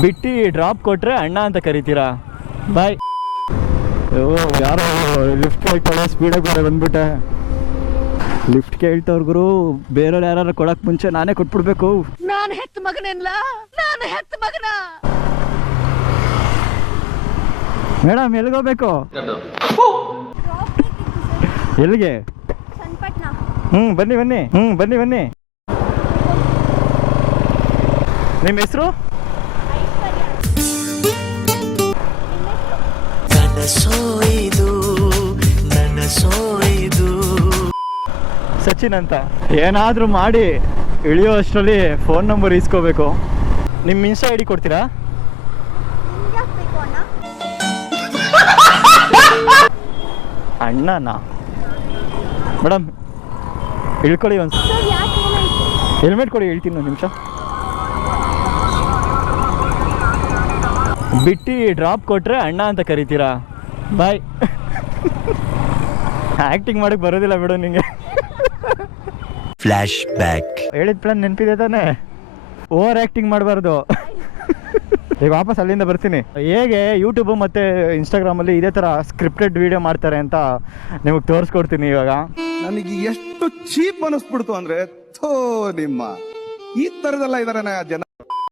ಬಿಟ್ಟು ಡ್ರಾಪ್ ಕೊಟ್ರೆ ಅಣ್ಣ ಅಂತ ಕರಿತೀರಾ? ಬಾಯ್. ಯಾರೋ ಲಿಫ್ಟ್ ಕೇಳ್ತಾಳೆ, ಸ್ಪೀಡಾಗಿ ಬೇರೆ ಬಂದ್ಬಿಟ್ಟೆ. ಲಿಫ್ಟ್ ಕೇಳ್ತವ್ರ ಗುರು, ಬೇರೆಯವ್ರು ಯಾರು ಕೊಡಕ್ ಮುಂಚೆ ನಾನೇ ಕೊಟ್ಬಿಡ್ಬೇಕು. ನಾನು ಹೆತ್ತ ಮಗನೆಲ್ಲ, ನಾನು ಹೆತ್ತ ಮಗನ. ಮೇಡಮ್ ಎಲ್ಲಿಗೋಗ್ಬೇಕು? ಎಲ್ಲಿಗೆ? ಬನ್ನಿ ಬನ್ನಿ. ಬನ್ನಿ ಬನ್ನಿ. ನಿಮ್ಮ ಹೆಸರು? ಸಚಿನ್ ಅಂತ. ಏನಾದರೂ ಮಾಡಿ ಇಳಿಯೋ ಅಷ್ಟರಲ್ಲಿ ಫೋನ್ ನಂಬರ್ ಇಸ್ಕೋಬೇಕು. ನಿಮ್ಮ ಇನ್ಸ್ಟಾ ಐ ಡಿ ಕೊಡ್ತೀರಾ? ಅಣ್ಣನಾ? ಮೇಡಮ್ ಇಳ್ಕೊಳ್ಳಿ ಒಂದು. ಹೆಲ್ಮೆಟ್ ಕೊಡಿ, ಹೇಳ್ತೀನಿ ಒಂದು ನಿಮಿಷ. ಬಿಟ್ಟು ಡ್ರಾಪ್ ಕೊಟ್ರೆ ಅಣ್ಣ ಅಂತ ಕರಿತೀರಾ? ಬಾಯ್. ಆ್ಯಕ್ಟಿಂಗ್ ಮಾಡೋಕ್ಕೆ ಬರೋದಿಲ್ಲ ಬಿಡು ನಿಂಗೆ. Flash back. ಹೇಳಿದ ಪ್ಲಾನ್ ನೆನಪಿದೆ ತಾನೇ? ಓವರ್ ಆ್ಯಕ್ಟಿಂಗ್ ಮಾಡಬಾರ್ದು. ಈಗ ವಾಪಸ್ ಅಲ್ಲಿಂದ ಬರ್ತೀನಿ. ಹೇಗೆ ಯೂಟ್ಯೂಬು ಮತ್ತು ಇನ್ಸ್ಟಾಗ್ರಾಮಲ್ಲಿ ಇದೇ ಥರ ಸ್ಕ್ರಿಪ್ಟೆಡ್ ವೀಡಿಯೋ ಮಾಡ್ತಾರೆ ಅಂತ ನಿಮಗೆ ತೋರಿಸ್ಕೊಡ್ತೀನಿ ಇವಾಗ. ನನಗೆ ಎಷ್ಟು ಚೀಪ್ ಅನಿಸ್ಬಿಡ್ತು ಅಂದರೆ, ಥೋ ನಿಮ್ಮ ಈ ಥರದೆಲ್ಲ ಇದಾರೆ ಜನ.